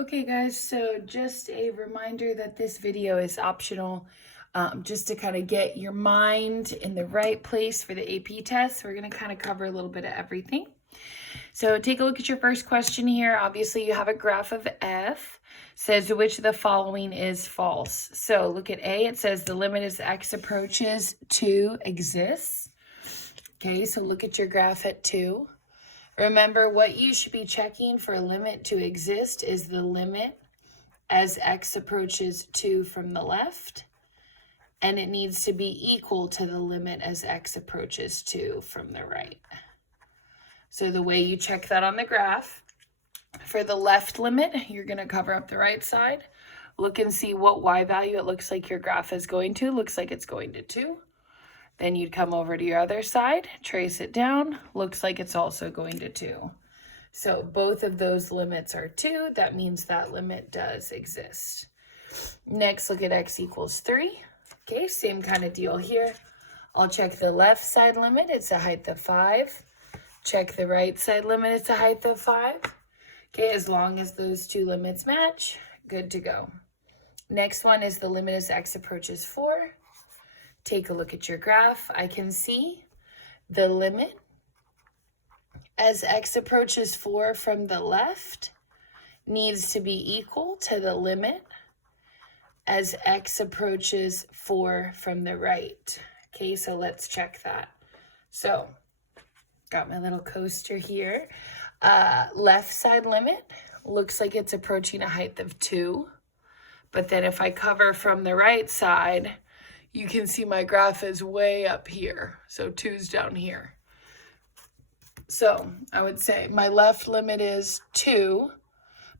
Okay guys, so just a reminder that this video is optional, just to kind of get your mind in the right place for the AP test. We're going to kind of cover a little bit of everything. So take a look at your first question here. Obviously you have a graph of f, says which of the following is false. So look at A, it says the limit as x approaches 2 exists. Okay, so look at your graph at 2. Remember, what you should be checking for a limit to exist is the limit as x approaches 2 from the left, and it needs to be equal to the limit as x approaches 2 from the right. So the way you check that on the graph, for the left limit, you're going to cover up the right side. Look and see what y value it looks like your graph is going to. Looks like it's going to 2. Then you'd come over to your other side, trace it down. Looks like it's also going to 2. So both of those limits are 2. That means that limit does exist. Next, look at x equals 3. Okay, same kind of deal here. I'll check the left side limit. It's a height of 5. Check the right side limit. It's a height of 5. Okay, as long as those two limits match, good to go. Next one is the limit as x approaches 4. Take a look at your graph. I can see the limit as x approaches 4 from the left needs to be equal to the limit as x approaches 4 from the right. Okay, so let's check that. So, got my little coaster here. Left side limit looks like it's approaching a height of 2. But then if I cover from the right side, you can see my graph is way up here. So 2's down here. So I would say my left limit is 2,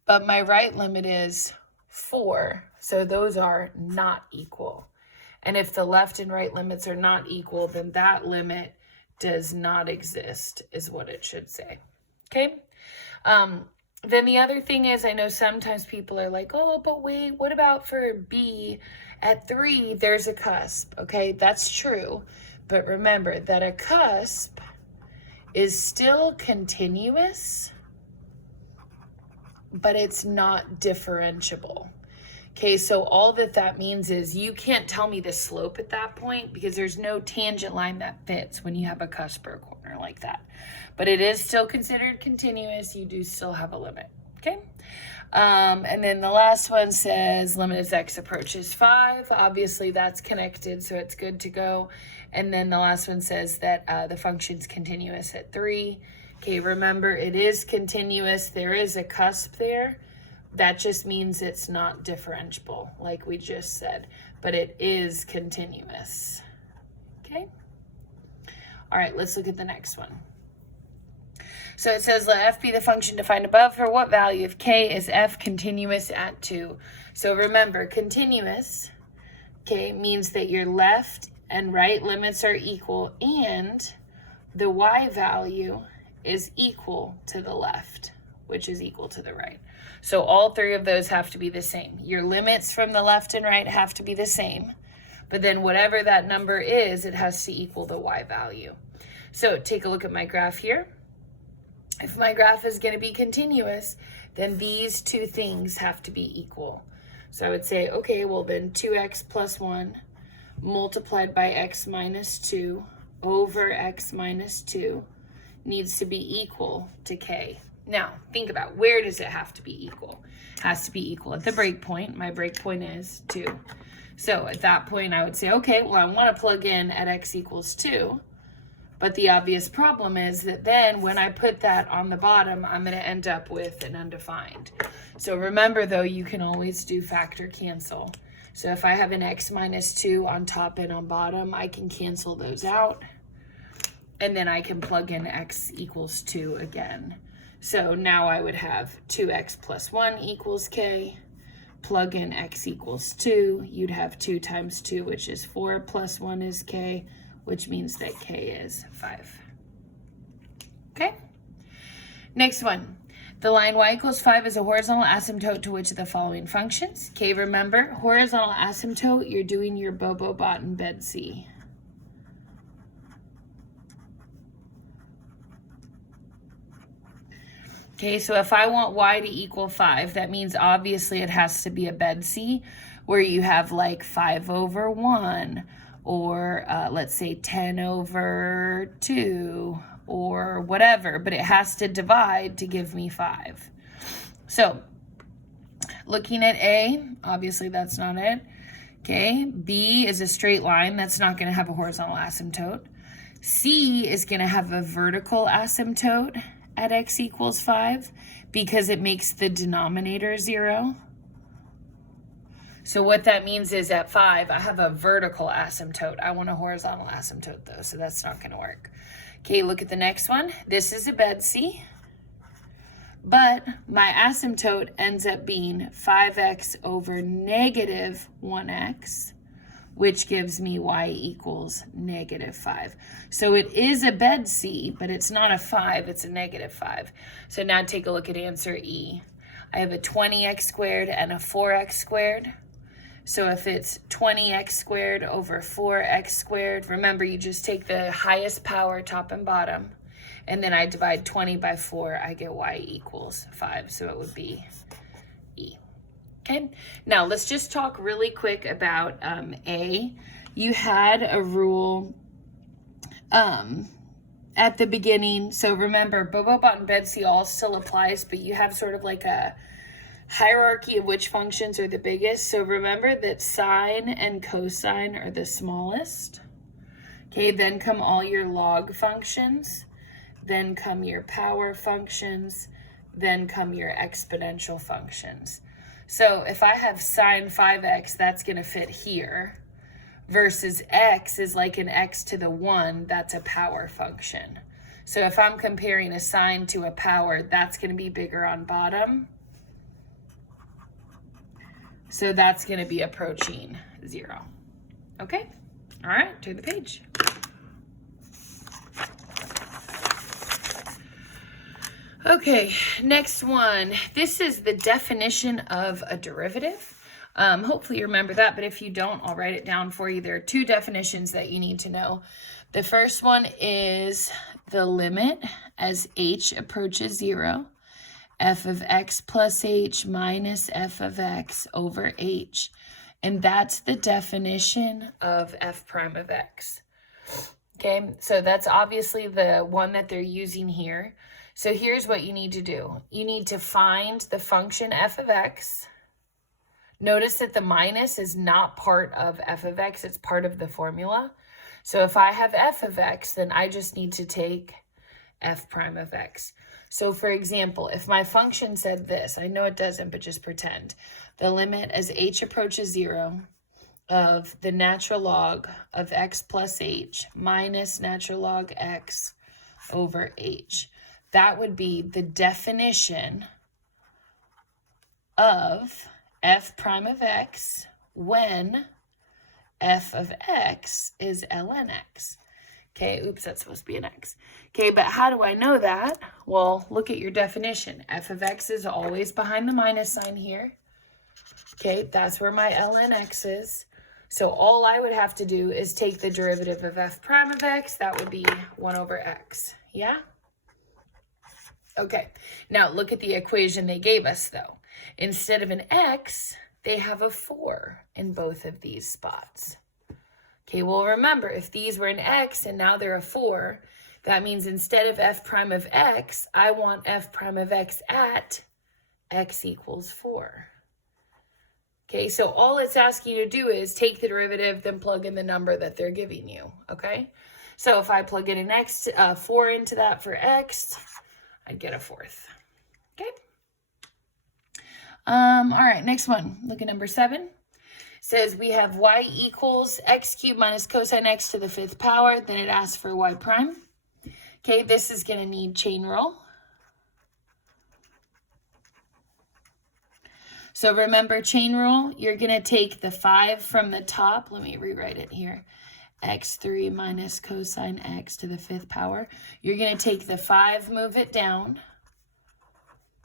but my right limit is 4. So those are not equal. And if the left and right limits are not equal, then that limit does not exist, is what it should say. Okay? Then the other thing is, I know sometimes people are like, oh, but wait, what about for B? At 3, there's a cusp. Okay, that's true. But remember that a cusp is still continuous, but it's not differentiable. Okay, so all that means is you can't tell me the slope at that point because there's no tangent line that fits when you have a cusp or a corner like that. But it is still considered continuous. You do still have a limit, okay? And then the last one says limit as x approaches 5. Obviously, that's connected, so it's good to go. And then the last one says that the function's continuous at 3. Okay, remember, it is continuous. There is a cusp there. That just means it's not differentiable, like we just said, but it is continuous. Okay? All right, let's look at the next one. So it says, let f be the function defined above. For what value of k is f continuous at 2? So remember, continuous, okay, means that your left and right limits are equal and the y value is equal to the left, which is equal to the right. So all 3 of those have to be the same. Your limits from the left and right have to be the same, but then whatever that number is, it has to equal the y value. So take a look at my graph here. If my graph is going to be continuous, then these 2 things have to be equal. So I would say, okay, well then 2x plus 1 multiplied by x minus 2 over x minus 2 needs to be equal to k. Now, think about, where does it have to be equal? It has to be equal at the breakpoint. My breakpoint is 2. So at that point, I would say, okay, well, I want to plug in at x equals 2. But the obvious problem is that then when I put that on the bottom, I'm going to end up with an undefined. So remember, though, you can always do factor cancel. So if I have an x minus 2 on top and on bottom, I can cancel those out. And then I can plug in x equals 2 again. So now I would have 2x plus 1 equals k. Plug in x equals 2. You'd have 2 times 2, which is 4, plus 1 is k, which means that k is 5. Okay? Next one. The line y equals 5 is a horizontal asymptote to which of the following functions? Okay, remember, horizontal asymptote, you're doing your Bobo, Bot, and Bed-C. Okay, so if I want y to equal 5, that means obviously it has to be a bed C where you have like 5 over 1, or let's say 10 over 2, or whatever, but it has to divide to give me 5. So looking at A, obviously that's not it. Okay, B is a straight line. That's not going to have a horizontal asymptote. C is going to have a vertical asymptote at x equals 5 because it makes the denominator 0. So what that means is at 5, I have a vertical asymptote. I want a horizontal asymptote though, so that's not going to work. Okay, look at the next one. This is a bed C, but my asymptote ends up being 5x over negative 1x, which gives me y equals negative 5. So it is a bed C, but it's not a 5, it's a negative 5. So now take a look at answer E. I have a 20x squared and a 4x squared. So if it's 20x squared over 4x squared, remember you just take the highest power, top and bottom, and then I divide 20 by 4, I get y equals 5. So it would be E. Okay, now let's just talk really quick about A. You had a rule at the beginning. So remember, Bobo-Bot and Bed C all still applies, but you have sort of like a hierarchy of which functions are the biggest. So remember that sine and cosine are the smallest. Okay, then come all your log functions, then come your power functions, then come your exponential functions. So if I have sine 5x, that's going to fit here, versus x is like an x to the 1, that's a power function. So if I'm comparing a sine to a power, that's going to be bigger on bottom. So that's going to be approaching 0. Okay? All right, turn the page. Okay, next one. This is the definition of a derivative. Hopefully you remember that, but if you don't, I'll write it down for you. There are 2 definitions that you need to know. The first one is the limit as h approaches 0, f of x plus h minus f of x over h. And that's the definition of f prime of x. Okay, so that's obviously the one that they're using here. So here's what you need to do. You need to find the function f of x. Notice that the minus is not part of f of x, it's part of the formula. So if I have f of x, then I just need to take f prime of x. So for example, if my function said this, I know it doesn't, but just pretend. The limit as h approaches 0 of the natural log of x plus h minus natural log x over h. That would be the definition of f prime of x when f of x is ln x. Okay, oops, that's supposed to be an x. Okay, but how do I know that? Well, look at your definition. F of x is always behind the minus sign here. Okay, that's where my ln x is. So all I would have to do is take the derivative of f prime of x. That would be 1 over x. Yeah? Okay, now look at the equation they gave us though. Instead of an x, they have a 4 in both of these spots. Okay, well remember, if these were an x and now they're a 4, that means instead of f prime of x, I want f prime of x at x equals 4. Okay, so all it's asking you to do is take the derivative, then plug in the number that they're giving you, okay? So if I plug in an x, 4 into that for x, I'd get a 4th, okay? All right, next one, look at number 7. Says we have y equals x cubed minus cosine x to the 5th power. Then it asks for y prime. Okay, this is going to need chain rule. So remember chain rule, you're going to take the 5 from the top. Let me rewrite it here. x3 minus cosine x to the 5th power. You're going to take the 5, move it down.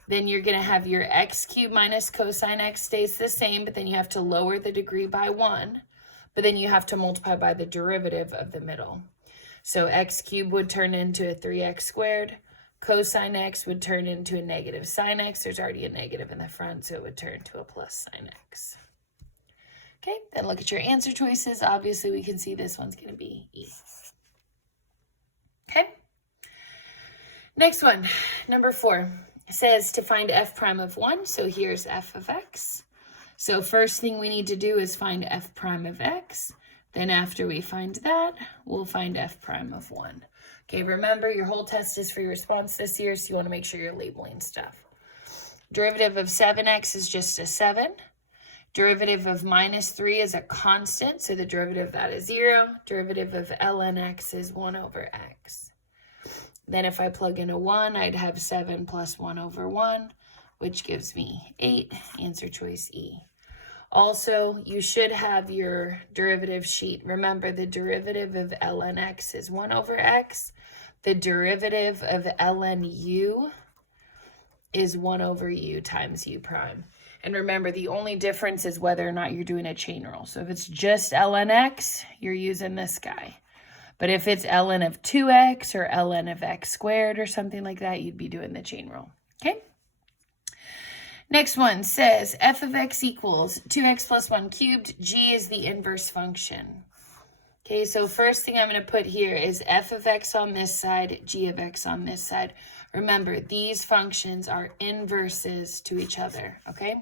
Then you're going to have your x cubed minus cosine x stays the same, but then you have to lower the degree by 1. But then you have to multiply by the derivative of the middle. So x cubed would turn into a 3x squared. cosine x would turn into a negative sine x. There's already a negative in the front, so it would turn to a plus sine x. Okay, then look at your answer choices. Obviously, we can see this one's going to be E. Okay. Next one, number 4. It says to find f prime of 1. So here's f of x. So first thing we need to do is find f prime of x. Then after we find that, we'll find f prime of 1. Okay, remember your whole test is for your response this year, so you want to make sure you're labeling stuff. Derivative of 7x is just a 7. Derivative of minus 3 is a constant, so the derivative of that is 0. Derivative of ln x is 1 over x. Then if I plug in a 1, I'd have 7 plus 1 over 1, which gives me 8. Answer choice E. Also, you should have your derivative sheet. Remember, the derivative of ln x is 1 over x. The derivative of ln u is 1 over u times u prime. And remember, the only difference is whether or not you're doing a chain rule. So if it's just ln x, you're using this guy. But if it's ln of 2x or ln of x squared or something like that, you'd be doing the chain rule. Okay? Next one says f of x equals 2x plus 1 cubed. G is the inverse function. Okay, so first thing I'm going to put here is f of x on this side, g of x on this side. Remember, these functions are inverses to each other, okay?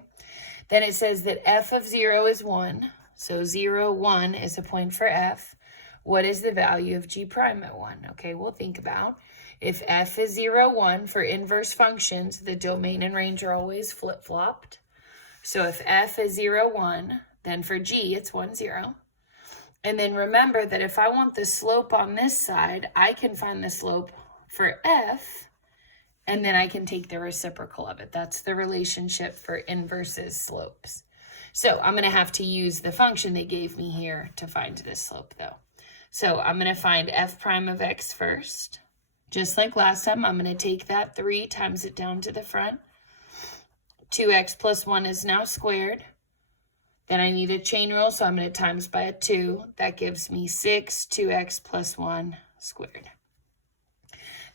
Then it says that f of 0 is 1. So 0, 1 is a point for f. What is the value of g prime at 1? Okay, we'll think about. If f is 0, 1, for inverse functions, the domain and range are always flip-flopped. So if f is 0, 1, then for g, it's 1, 0. And then remember that if I want the slope on this side, I can find the slope for f, and then I can take the reciprocal of it. That's the relationship for inverses slopes. So I'm going to have to use the function they gave me here to find this slope, though. So I'm going to find f prime of x first. Just like last time, I'm going to take that 3 times it down to the front. 2x plus 1 is now squared. Then I need a chain rule, so I'm going to times by a 2. That gives me 6, 2x plus 1 squared.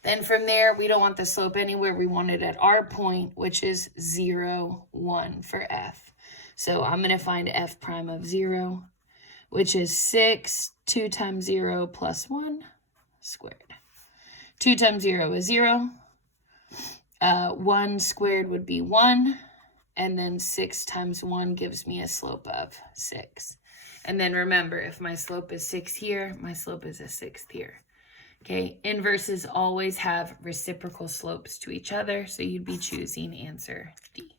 Then from there, we don't want the slope anywhere. We want it at our point, which is 0, 1 for f. So I'm going to find f prime of 0, which is 6, 2 times 0 plus 1 squared. 2 times 0 is 0. 1 squared would be 1. And then 6 times 1 gives me a slope of 6. And then remember, if my slope is 6 here, my slope is a 6th here. Okay, inverses always have reciprocal slopes to each other, so you'd be choosing answer D.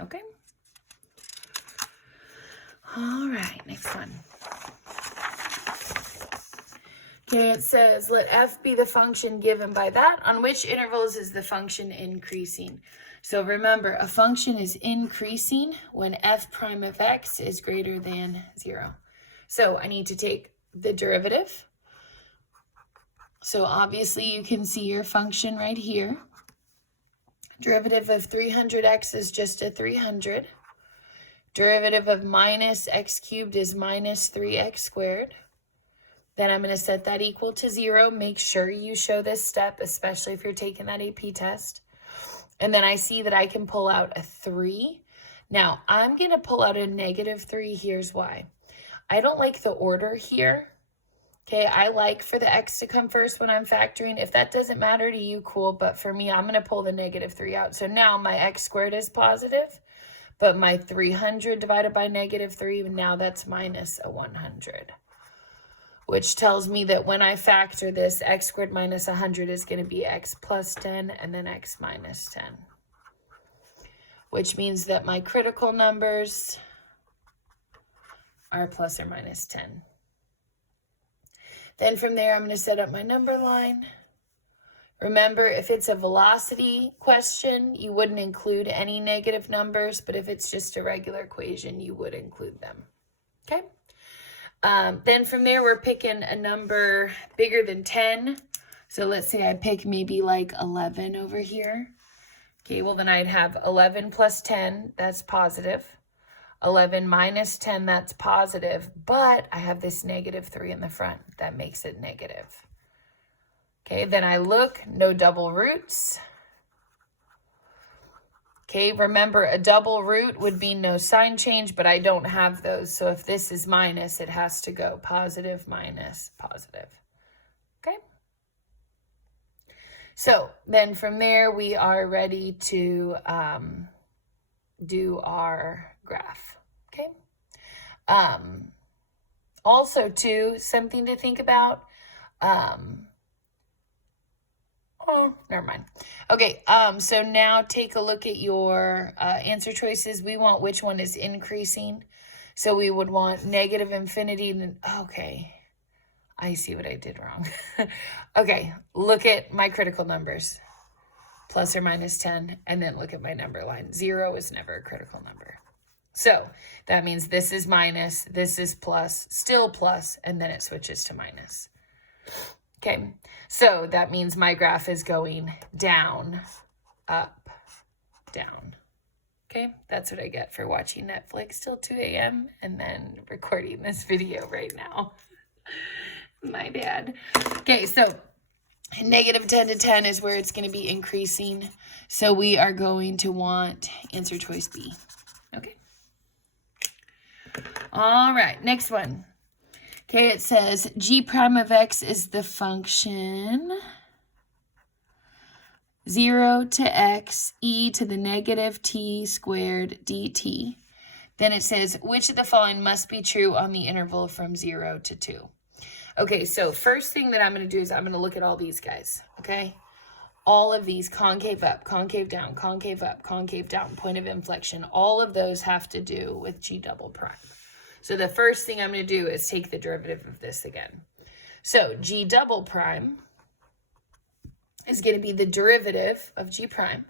Okay? All right, next one. Okay, it says, let f be the function given by that. On which intervals is the function increasing? So remember, a function is increasing when f prime of x is greater than 0. So I need to take the derivative. So obviously you can see your function right here. Derivative of 300x is just a 300. Derivative of minus x cubed is minus 3x squared. Then I'm going to set that equal to 0. Make sure you show this step, especially if you're taking that AP test. And then I see that I can pull out a 3. Now, I'm going to pull out a negative 3. Here's why. I don't like the order here. Okay, I like for the x to come first when I'm factoring. If that doesn't matter to you, cool. But for me, I'm going to pull the negative 3 out. So now my x squared is positive. But my 300 divided by negative 3, now that's minus a 100. Which tells me that when I factor this, x squared minus 100 is going to be x plus 10 and then x minus 10. Which means that my critical numbers are plus or minus 10. Then from there, I'm going to set up my number line. Remember, if it's a velocity question, you wouldn't include any negative numbers, but if it's just a regular equation, you would include them. Okay? Then from there, we're picking a number bigger than 10. So let's say I pick maybe like 11 over here. Okay, well then I'd have 11 plus 10, that's positive. 11 minus 10, that's positive. But I have this negative 3 in the front. That makes it negative. Okay, then I look, no double roots. Okay, remember a double root would be no sign change, but I don't have those. So if this is minus, it has to go positive, minus, positive. Okay. So then from there, we are ready to do our graph. Okay. Also too, something to think about. Oh, never mind. Okay, so now take a look at your answer choices. We want which one is increasing. So we would want negative infinity. Okay, I see what I did wrong. Okay, look at my critical numbers. Plus or minus 10, and then look at my number line. 0 is never a critical number. So that means this is minus, this is plus, still plus, and then it switches to minus. Okay, so that means my graph is going down, up, down. Okay, that's what I get for watching Netflix till 2 a.m. and then recording this video right now. My bad. Okay, so negative 10 to 10 is where it's going to be increasing. So we are going to want answer choice B. Okay. All right, next one. Okay, it says g prime of x is the function 0 to x e to the negative t squared dt. Then it says, which of the following must be true on the interval from 0 to 2? Okay, so first thing that I'm going to do is I'm going to look at all these guys, okay? All of these, concave up, concave down, concave up, concave down, point of inflection, all of those have to do with g double prime. So the first thing I'm going to do is take the derivative of this again. So g double prime is going to be the derivative of g prime.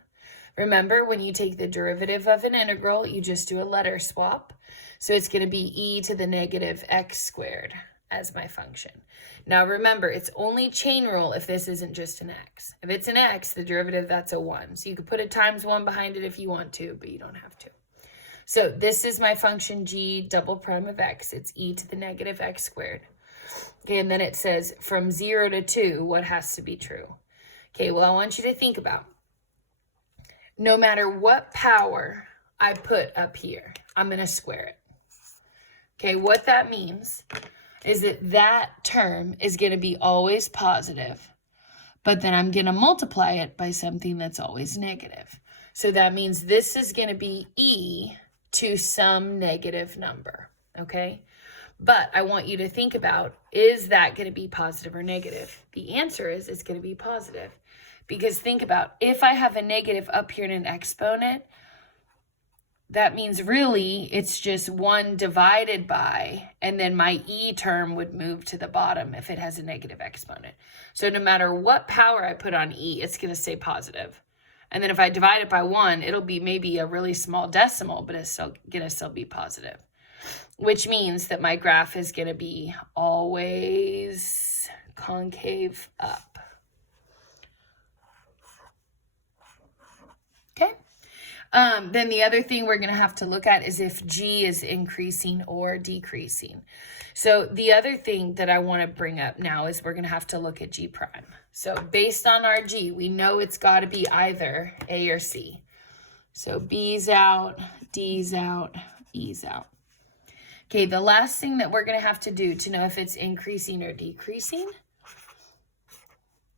Remember, when you take the derivative of an integral, you just do a letter swap. So it's going to be e to the negative x squared as my function. Now remember, it's only chain rule if this isn't just an x. If it's an x, the derivative, that's a 1. So you could put a times 1 behind it if you want to, but you don't have to. So this is my function g double prime of x. It's e to the negative x squared. Okay, and then it says from 0 to 2, what has to be true? Okay, well, I want you to think about, no matter what power I put up here, I'm going to square it. Okay, what that means is that that term is going to be always positive, but then I'm going to multiply it by something that's always negative. So that means this is going to be e to some negative number, okay? But I want you to think about, is that going to be positive or negative? The answer is it's going to be positive. Because think about, if I have a negative up here in an exponent, that means really it's just 1 divided by, and then my e term would move to the bottom if it has a negative exponent. So no matter what power I put on e, it's going to stay positive. And then if I divide it by 1, it'll be maybe a really small decimal, but it's still going to still be positive. Which means that my graph is going to be always concave up. Okay. Then the other thing we're going to have to look at is if g is increasing or decreasing. So the other thing that I want to bring up now is we're going to have to look at g prime. So based on our g, we know it's got to be either A or C. So B's out, D's out, E's out. Okay, the last thing that we're going to have to do to know if it's increasing or decreasing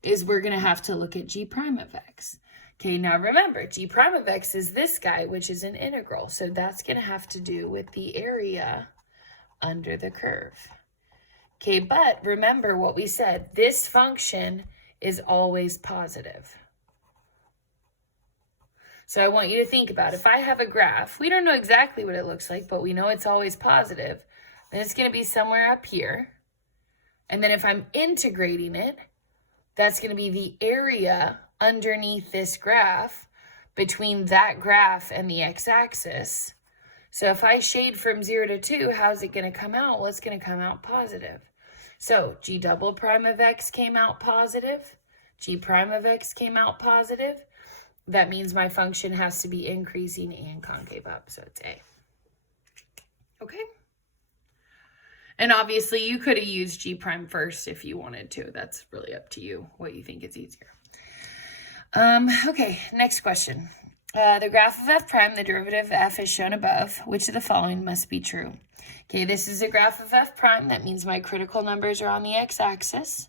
is we're going to have to look at g prime of x. Okay, now remember, g prime of x is this guy, which is an integral. So that's going to have to do with the area under the curve. Okay, but remember what we said. This function is always positive. So I want you to think about, if I have a graph, we don't know exactly what it looks like, but we know it's always positive. Then it's going to be somewhere up here. And then if I'm integrating it, that's going to be the area underneath this graph between that graph and the x-axis. So if I shade from 0 to 2, how's it going to come out? Well, it's going to come out positive. So g double prime of x came out positive. G prime of x came out positive. That means my function has to be increasing and concave up. So it's A. Okay. And obviously you could have used g prime first if you wanted to. That's really up to you, what you think is easier. Okay, next question. The graph of f prime, the derivative of f is shown above. Which of the following must be true? Okay, this is a graph of f prime. That means my critical numbers are on the x-axis.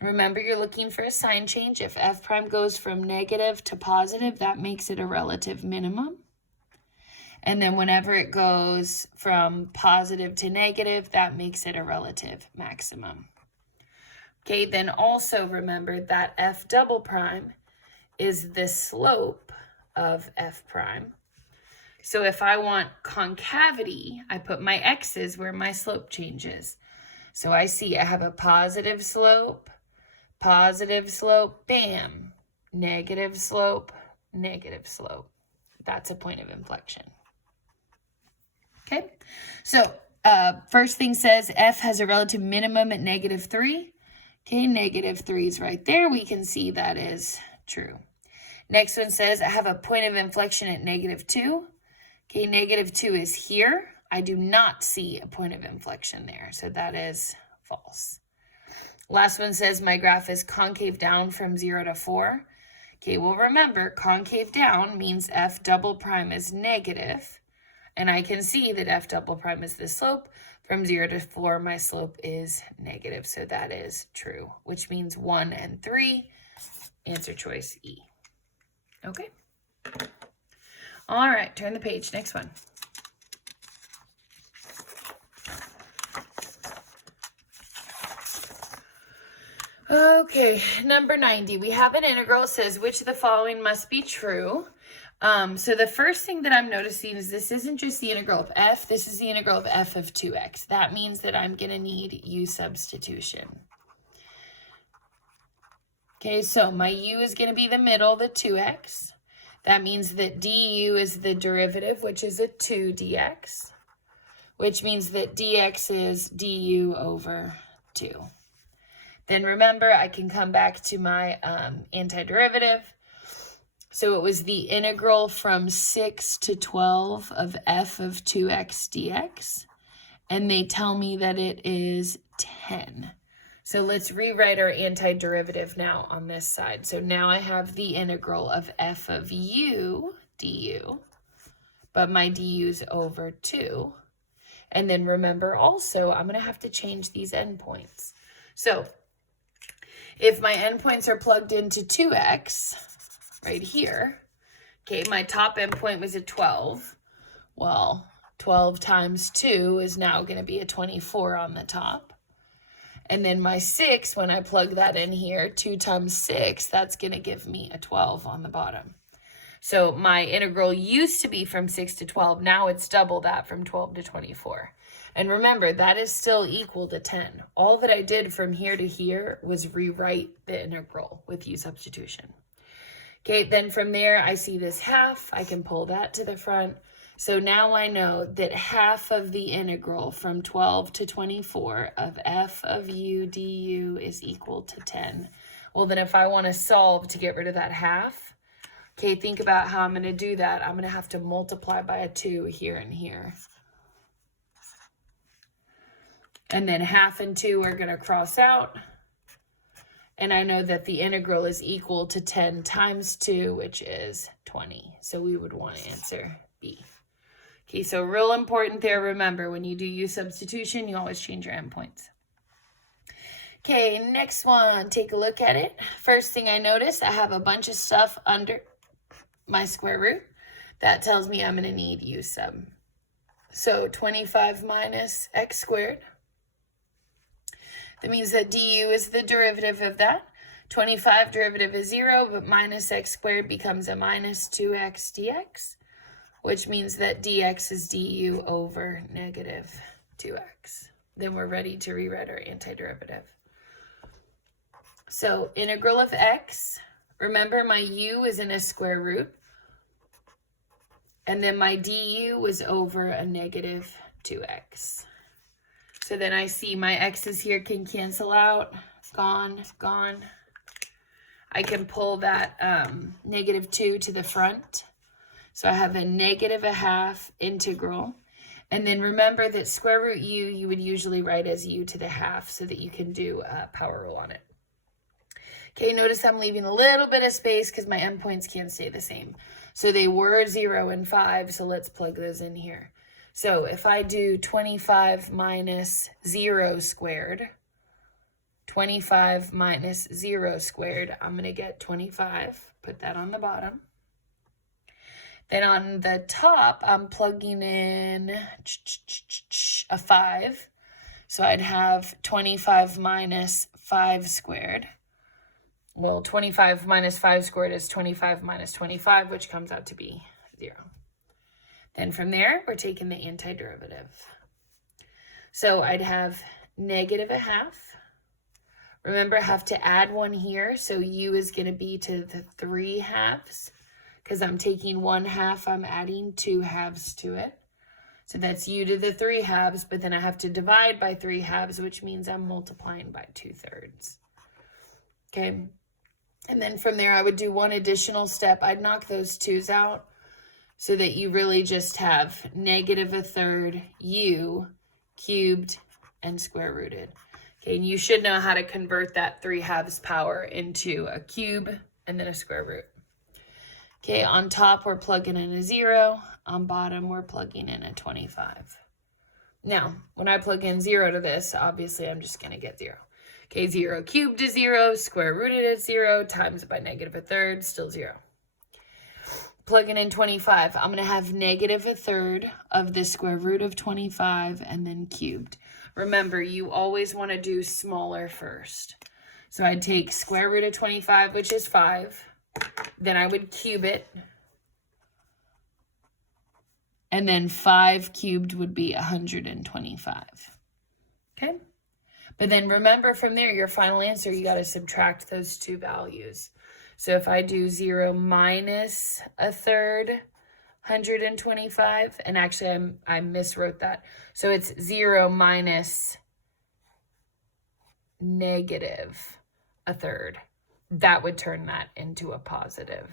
Remember, you're looking for a sign change. If f prime goes from negative to positive, that makes it a relative minimum. And then whenever it goes from positive to negative, that makes it a relative maximum. Okay, then also remember that f double prime is the slope of f prime. So if I want concavity, I put my x's where my slope changes. So I see I have a positive slope, bam, negative slope. That's a point of inflection. Okay, so first thing says f has a relative minimum at -3. Okay, -3 is right there. We can see that is true. Next one says I have a point of inflection at -2. Okay, -2 is here. I do not see a point of inflection there, so that is false. Last one says my graph is concave down from 0 to 4. Okay, well remember, concave down means f double prime is negative. And I can see that f double prime is the slope. From 0 to 4, my slope is negative. So that is true, which means 1 and 3. Answer choice E. Okay. All right, turn the page. Next one. Okay, number 90. We have an integral. It says, which of the following must be true? So the first thing that I'm noticing is this isn't just the integral of f, this is the integral of f of 2x. That means that I'm going to need u substitution. Okay, so my u is going to be the middle, the 2x. That means that du is the derivative, which is a 2 dx, which means that dx is du over 2. Then remember, I can come back to my antiderivative. So it was the integral from 6 to 12 of f of 2x dx. And they tell me that it is 10. So let's rewrite our antiderivative now on this side. So now I have the integral of f of u du, but my du is over 2. And then remember also, I'm going to have to change these endpoints. So if my endpoints are plugged into 2x, right here, okay, my top endpoint was a 12. Well, 12 times 2 is now going to be a 24 on the top. And then my 6, when I plug that in here, 2 times 6, that's going to give me a 12 on the bottom. So my integral used to be from 6 to 12. Now it's double that, from 12 to 24. And remember, that is still equal to 10. All that I did from here to here was rewrite the integral with u substitution. Okay, then from there, I see this half. I can pull that to the front. So now I know that half of the integral from 12 to 24 of f of u du is equal to 10. Well, then if I want to solve to get rid of that half, okay, think about how I'm going to do that. I'm going to have to multiply by a 2 here and here. And then half and 2 are going to cross out. And I know that the integral is equal to 10 times 2, which is 20. So we would want to answer B. Okay, so real important there. Remember, when you do u substitution, you always change your endpoints. Okay, next one. Take a look at it. First thing I notice, I have a bunch of stuff under my square root. That tells me I'm going to need u sub. So 25 minus x squared. That means that du is the derivative of that. 25 derivative is 0, but minus x squared becomes a minus 2x dx, which means that dx is du over negative 2x. Then we're ready to rewrite our antiderivative. So integral of x, remember my u is in a square root, and then my du was over a negative 2x. So then I see my x's here can cancel out, gone, gone. I can pull that negative 2 to the front. So I have a negative 1/2 integral. And then remember that square root u, you would usually write as u to the half so that you can do a power rule on it. Okay, notice I'm leaving a little bit of space because my endpoints can't stay the same. So they were 0 and 5, so let's plug those in here. So if I do 25 minus 0 squared, 25 minus 0 squared, I'm going to get 25. Put that on the bottom. Then on the top, I'm plugging in a 5. So I'd have 25 minus 5 squared. Well, 25 minus 5 squared is 25 minus 25, which comes out to be 0. Then from there, we're taking the antiderivative. So I'd have negative a half. Remember, I have to add 1 here, so u is going to be to the 3 halves. Because I'm taking 1 half, I'm adding 2 halves to it. So that's u to the 3 halves, but then I have to divide by 3 halves, which means I'm multiplying by 2/3. Okay. And then from there, I would do one additional step. I'd knock those 2's out so that you really just have negative a third u cubed and square rooted. Okay, and you should know how to convert that 3 halves power into a cube and then a square root. Okay, on top, we're plugging in a 0. On bottom, we're plugging in a 25. Now, when I plug in 0 to this, obviously, I'm just going to get 0. Okay, 0 cubed is 0, square rooted is 0, times by negative a third, still 0. Plugging in 25, I'm going to have negative a third of the square root of 25 and then cubed. Remember, you always want to do smaller first. So I'd take square root of 25, which is 5. Then I would cube it. And then 5 cubed would be 125. Okay? But then remember from there, your final answer, you got to subtract those 2 values. So if I do 0 minus a third, 125, and actually I miswrote that. So it's 0 minus negative a third. That would turn that into a positive.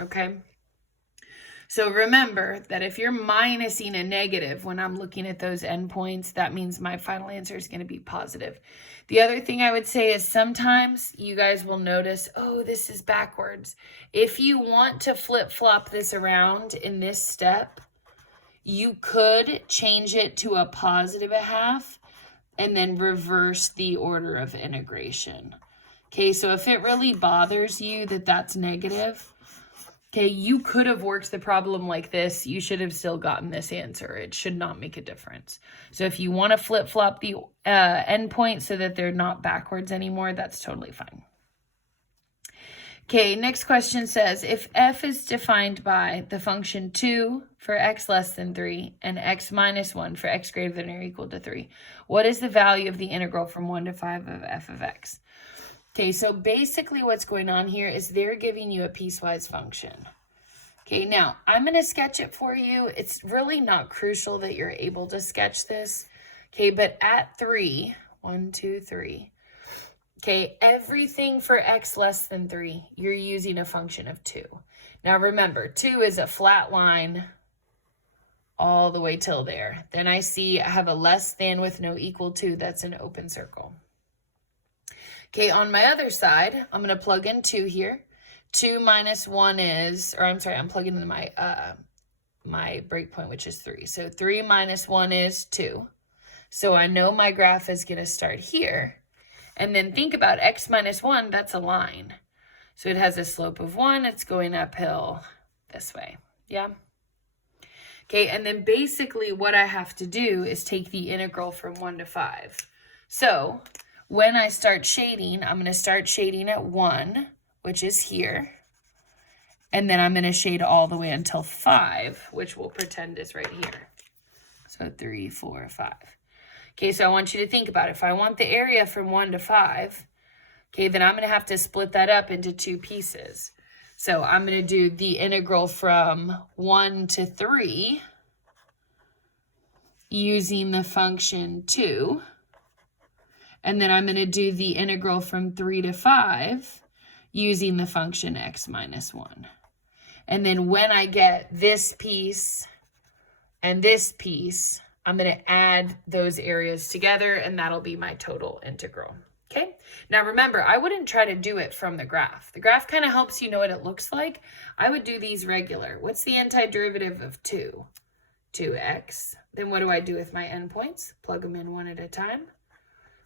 Okay? So remember that if you're minusing a negative when I'm looking at those endpoints, that means my final answer is going to be positive. The other thing I would say is sometimes you guys will notice, oh, this is backwards. If you want to flip-flop this around in this step, you could change it to a positive a half and then reverse the order of integration. Okay, so if it really bothers you that that's negative, okay, you could have worked the problem like this. You should have still gotten this answer. It should not make a difference. So if you want to flip-flop the endpoint so that they're not backwards anymore, that's totally fine. Okay, next question says, if f is defined by the function 2 for x less than 3 and x minus 1 for x greater than or equal to 3, what is the value of the integral from 1 to 5 of f of x? Okay, so basically what's going on here is they're giving you a piecewise function. Okay, now I'm going to sketch it for you. It's really not crucial that you're able to sketch this. Okay, but at 3, 1, 2, 3, okay, everything for x less than 3, you're using a function of 2. Now remember, 2 is a flat line all the way till there. Then I see I have a less than with no equal to. That's an open circle. Okay, on my other side, I'm going to plug in 2 here. 2 minus 1 is, or I'm sorry, I'm plugging in my my breakpoint, which is 3. So 3 minus 1 is 2. So I know my graph is going to start here. And then think about x minus 1, that's a line. So it has a slope of 1. It's going uphill this way. Yeah? Okay, and then basically what I have to do is take the integral from 1 to 5. So when I start shading, I'm going to start shading at 1, which is here. And then I'm going to shade all the way until 5, which we'll pretend is right here. So 3, 4, 5. Okay, so I want you to think about it. If I want the area from 1 to 5, okay, then I'm going to have to split that up into 2 pieces. So I'm going to do the integral from 1 to 3 using the function 2. And then I'm going to do the integral from 3 to 5 using the function x minus 1. And then when I get this piece and this piece, I'm going to add those areas together, and that'll be my total integral. Okay, now remember, I wouldn't try to do it from the graph. The graph kind of helps you know what it looks like. I would do these regular. What's the antiderivative of 2? 2x. Then what do I do with my endpoints? Plug them in one at a time.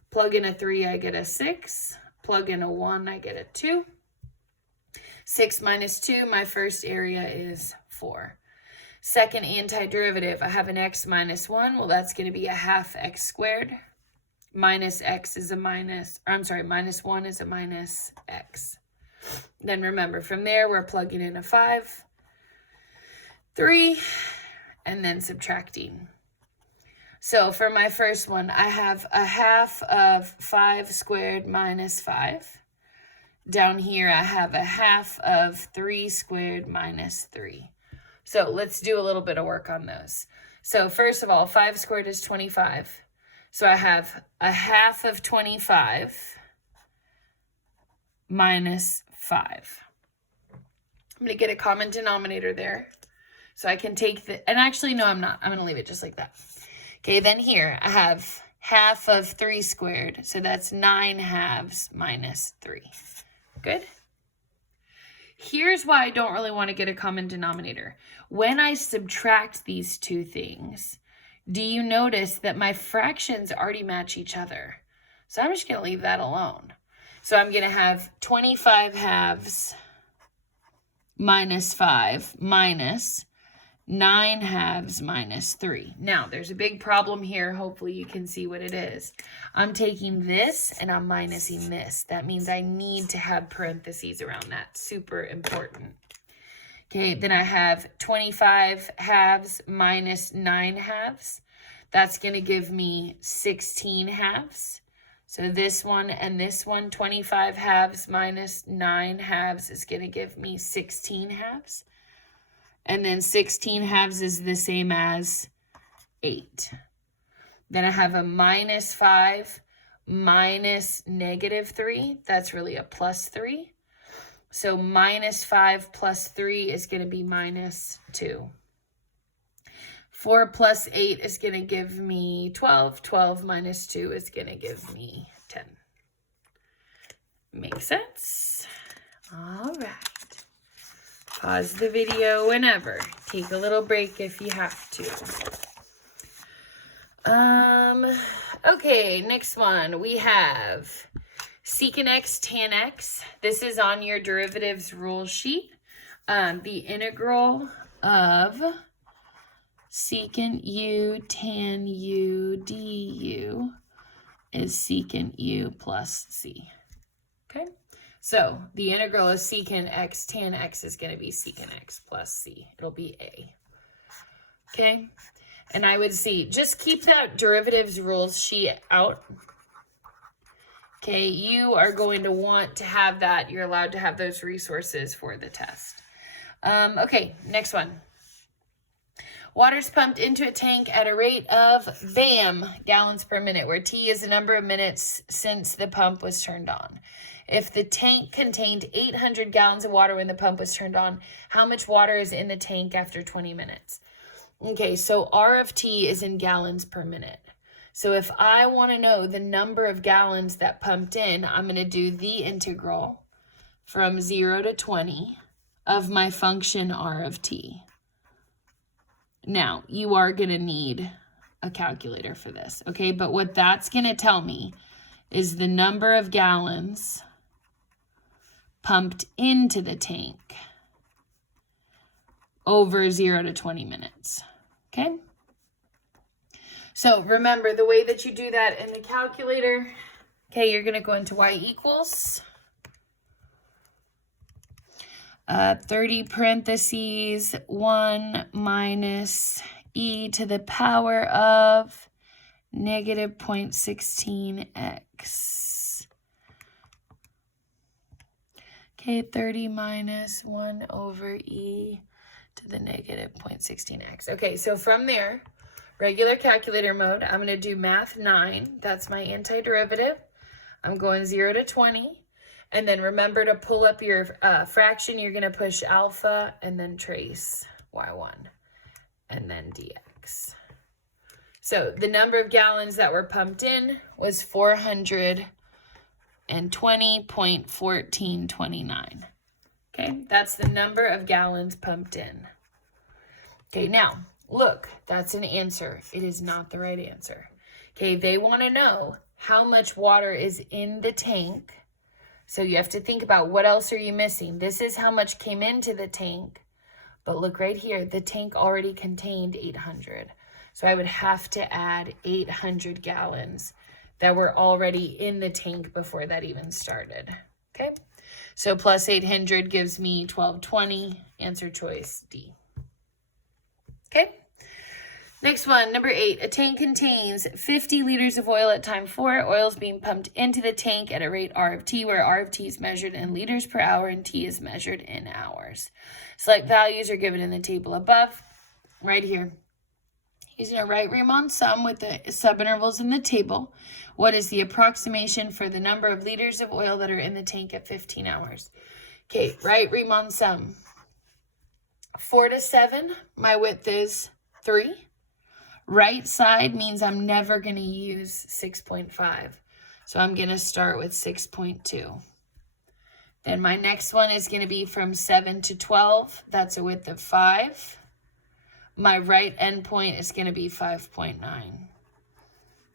Plug in a 3, I get a 6. Plug in a 1, I get a 2. 6 minus 2, my first area is 4. Second antiderivative, I have an x minus 1. Well, that's going to be a half x squared. Minus x is a minus, or I'm sorry, minus 1 is a minus x. Then remember, from there, we're plugging in a 5, 3, and then subtracting. So for my first one, I have a half of 5 squared minus 5. Down here, I have a half of 3 squared minus 3. So let's do a little bit of work on those. So first of all, 5 squared is 25. So I have a half of 25 minus 5. I'm going to get a common denominator there. So I can take the, and actually, no, I'm not. I'm going to leave it just like that. Okay, then here I have half of 3 squared. So that's 9 halves minus 3. Good? Here's why I don't really want to get a common denominator. When I subtract these two things, do you notice that my fractions already match each other? So I'm just going to leave that alone. So I'm going to have 25 halves minus 5 minus 9 halves minus 3. Now, there's a big problem here. Hopefully you can see what it is. I'm taking this and I'm minusing this. That means I need to have parentheses around that. Super important. Okay, then I have 25 halves minus 9 halves. That's going to give me 16 halves. So this one and this one, 25 halves minus 9 halves is going to give me 16 halves. And then 16 halves is the same as 8. Then I have a minus 5 minus negative 3. That's really a plus 3. So minus 5 plus 3 is going to be minus 2. 4 plus 8 is going to give me 12. 12 minus 2 is going to give me 10. Makes sense? All right. Pause the video whenever. Take a little break if you have to. Okay, next one. We have secant x tan x. This is on your derivatives rule sheet. The integral of secant u tan u du is secant u plus c. Okay? So the integral of secant x tan x is going to be secant x plus c. It'll be a. Okay? And I would see, just keep that derivatives rules sheet out. Okay, you are going to want to have that. You're allowed to have those resources for the test. Okay, next one. Water's pumped into a tank at a rate of, bam, gallons per minute, where T is the number of minutes since the pump was turned on. If the tank contained 800 gallons of water when the pump was turned on, how much water is in the tank after 20 minutes? Okay, so R of T is in gallons per minute. So if I want to know the number of gallons that pumped in, I'm going to do the integral from 0 to 20 of my function R of T. Now, you are going to need a calculator for this, okay? But what that's going to tell me is the number of gallons pumped into the tank over 0 to 20 minutes, okay? So remember, the way that you do that in the calculator, okay, you're going to go into y equals 30 parentheses 1 minus e to the power of negative 0.16x. Okay, 30 minus 1 over e to the negative 0.16x. Okay, so from there, regular calculator mode, I'm going to do math 9. That's my antiderivative. I'm going 0 to 20. And then remember to pull up your fraction. You're going to push alpha and then trace y1 and then dx. x. So the number of gallons that were pumped in was 420.1429. Okay, that's the number of gallons pumped in. Okay, now, look, that's an answer. It is not the right answer. Okay, they want to know how much water is in the tank. So you have to think about what else are you missing. This is how much came into the tank. But look right here, the tank already contained 800. So I would have to add 800 gallons that were already in the tank before that even started. Okay, so plus 800 gives me 1220. Answer choice D. Okay, next one, number 8. A tank contains 50 liters of oil at time 4. Oil is being pumped into the tank at a rate R of T, where R of T is measured in liters per hour and T is measured in hours. Select values are given in the table above, right here. Using a right Riemann sum with the subintervals in the table, what is the approximation for the number of liters of oil that are in the tank at 15 hours? Okay, right Riemann sum. 4 to 7, my width is 3. Right side means I'm never going to use 6.5. So I'm going to start with 6.2. Then my next one is going to be from 7 to 12. That's a width of 5. My right endpoint is going to be 5.9.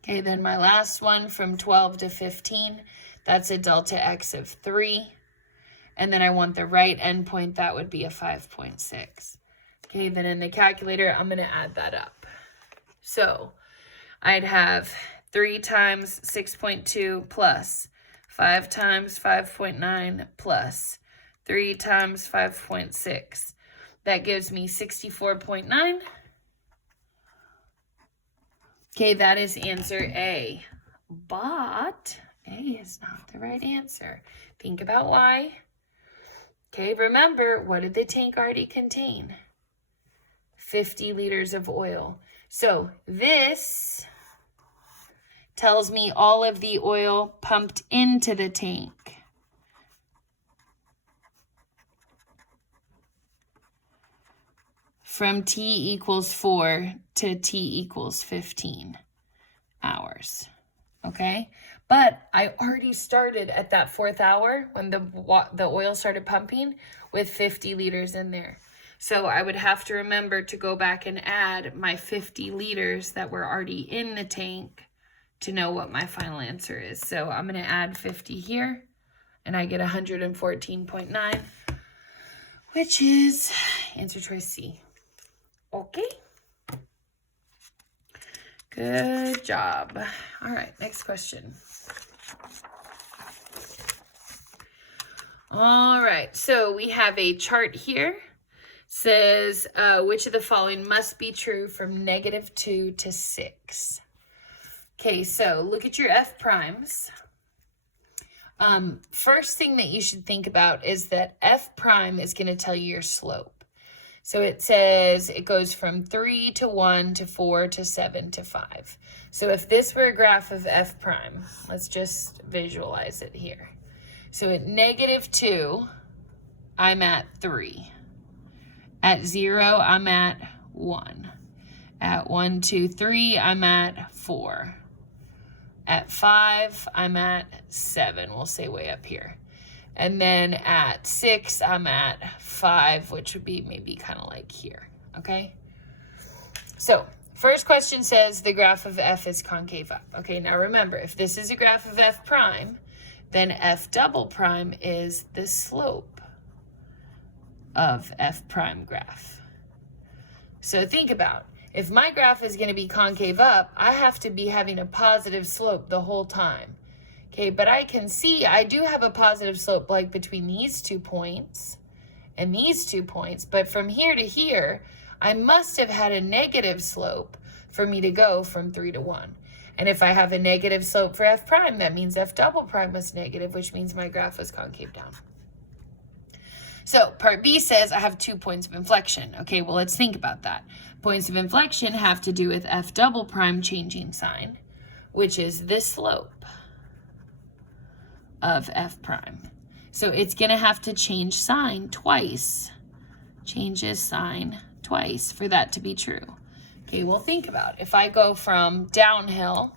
Okay, then my last one from 12 to 15. That's a delta x of 3. And then I want the right endpoint, that would be a 5.6. Okay, then in the calculator, I'm going to add that up. So I'd have 3 times 6.2 plus 5 times 5.9 plus 3 times 5.6. That gives me 64.9. Okay, that is answer A. But A is not the right answer. Think about why. Okay, remember, what did the tank already contain? 50 liters of oil. So this tells me all of the oil pumped into the tank. From T equals 4 to T equals 15 hours. Okay, but I already started at that 4th hour when the oil started pumping with 50 liters in there. So I would have to remember to go back and add my 50 liters that were already in the tank to know what my final answer is. So I'm going to add 50 here, and I get 114.9, which is answer choice C. Okay. Good job. All right, next question. All right, so we have a chart here. Says, which of the following must be true from -2 to 6? Okay, so look at your F primes. First thing that you should think about is that F prime is going to tell you your slope. So it says it goes from 3 to 1 to 4 to 7 to 5. So if this were a graph of F prime, let's just visualize it here. So at -2, I'm at 3. At 0, I'm at 1. At 1, 2, 3, I'm at 4. At 5, I'm at 7. We'll say way up here. And then at 6, I'm at 5, which would be maybe kind of like here, okay? So first question says the graph of F is concave up. Okay, now remember, if this is a graph of F prime, then F double prime is the slope of F prime graph. So think about, if my graph is going to be concave up, I have to be having a positive slope the whole time. Okay, but I can see I do have a positive slope like between these 2 points and these 2 points, but from here to here, I must have had a negative slope for me to go from 3 to 1. And if I have a negative slope for F prime, that means F double prime was negative, which means my graph was concave down. So part B says I have 2 points of inflection. Okay, well, let's think about that. Points of inflection have to do with F double prime changing sign, which is this slope of F prime. So it's going to have to change sign twice. Changes sign twice for that to be true. Okay, well, think about it. If I go from downhill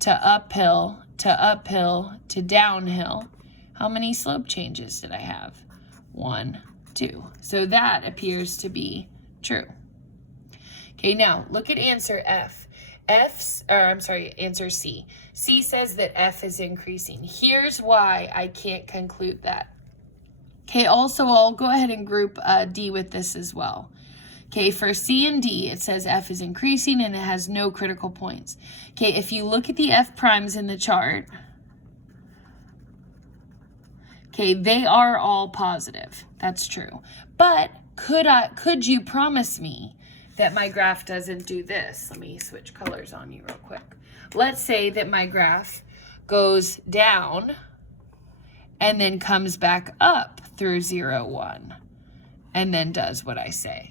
to uphill to uphill to downhill, how many slope changes did I have? 1, 2. So that appears to be true. Okay, now look at answer F. Answer C. C says that F is increasing. Here's why I can't conclude that. Okay, also I'll go ahead and group D with this as well. Okay, for C and D, it says F is increasing and it has no critical points. Okay, if you look at the F primes in the chart, okay, they are all positive. That's true. But could you promise me that my graph doesn't do this? Let me switch colors on you real quick. Let's say that my graph goes down and then comes back up through 0, 1, and then does what I say.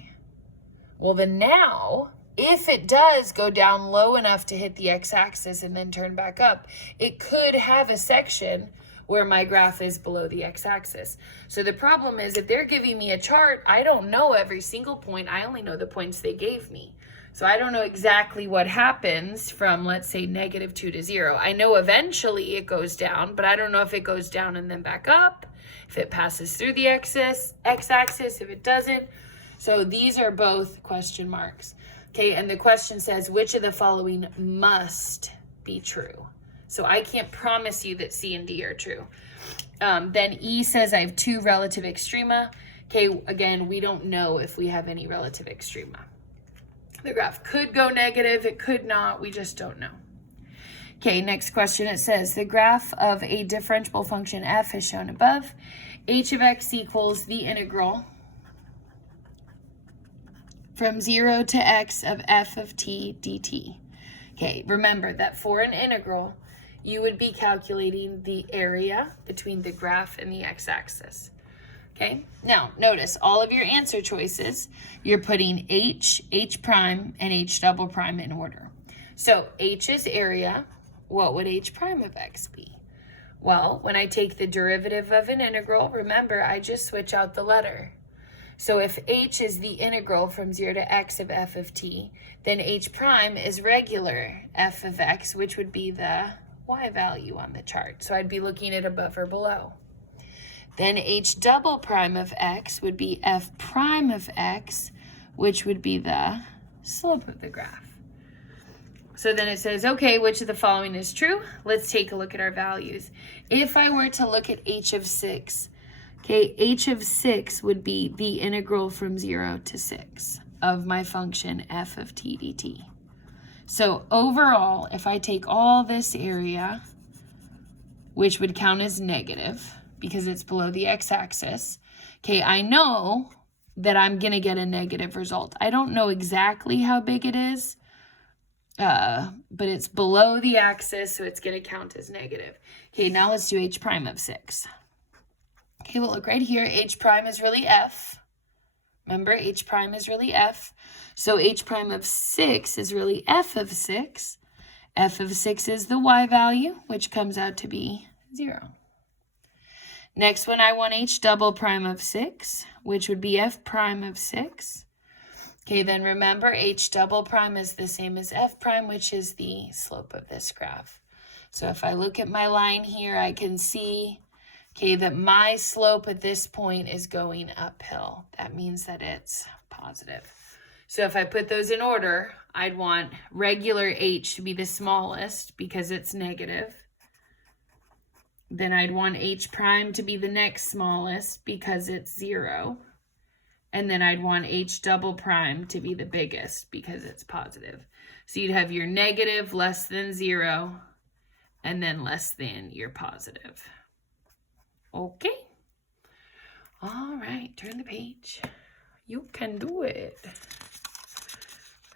Well, then now, if it does go down low enough to hit the x-axis and then turn back up, it could have a section where my graph is below the x-axis. So the problem is, if they're giving me a chart, I don't know every single point. I only know the points they gave me. So I don't know exactly what happens from, let's say, -2 to 0. I know eventually it goes down, but I don't know if it goes down and then back up, if it passes through the x-axis, if it doesn't. So these are both question marks. Okay, and the question says, which of the following must be true? So I can't promise you that C and D are true. Then E says I have 2 relative extrema. Okay, again, we don't know if we have any relative extrema. The graph could go negative, it could not, we just don't know. Okay, next question, it says the graph of a differentiable function f is shown above. H of x equals the integral from 0 to x of f of t dt. Okay, remember that for an integral, you would be calculating the area between the graph and the x-axis. Okay, now notice all of your answer choices, you're putting h, h prime, and h double prime in order. So h is area, what would h prime of x be? Well, when I take the derivative of an integral, remember I just switch out the letter. So if h is the integral from 0 to x of f of t, then h prime is regular f of x, which would be the y value on the chart. So I'd be looking at above or below. Then h double prime of x would be f prime of x, which would be the slope of the graph. So then it says, okay, which of the following is true? Let's take a look at our values. If I were to look at h of 6, okay, h of 6 would be the integral from 0 to 6 of my function f of t dt. So overall, if I take all this area, which would count as negative because it's below the x-axis, okay, I know that I'm going to get a negative result. I don't know exactly how big it is, but it's below the axis, so it's going to count as negative. Okay, now let's do h prime of 6. Okay, well, look right here. H prime is really f. Remember, h prime is really f. So h prime of 6 is really f of 6. F of 6 is the y value, which comes out to be 0. Next one, I want h double prime of 6, which would be f prime of 6. Okay, then remember, h double prime is the same as f prime, which is the slope of this graph. So if I look at my line here, I can see, okay, that my slope at this point is going uphill. That means that it's positive. So if I put those in order, I'd want regular h to be the smallest because it's negative. Then I'd want h prime to be the next smallest because it's 0. And then I'd want h double prime to be the biggest because it's positive. So you'd have your negative less than 0 and then less than your positive. Okay. All right, turn the page. You can do it.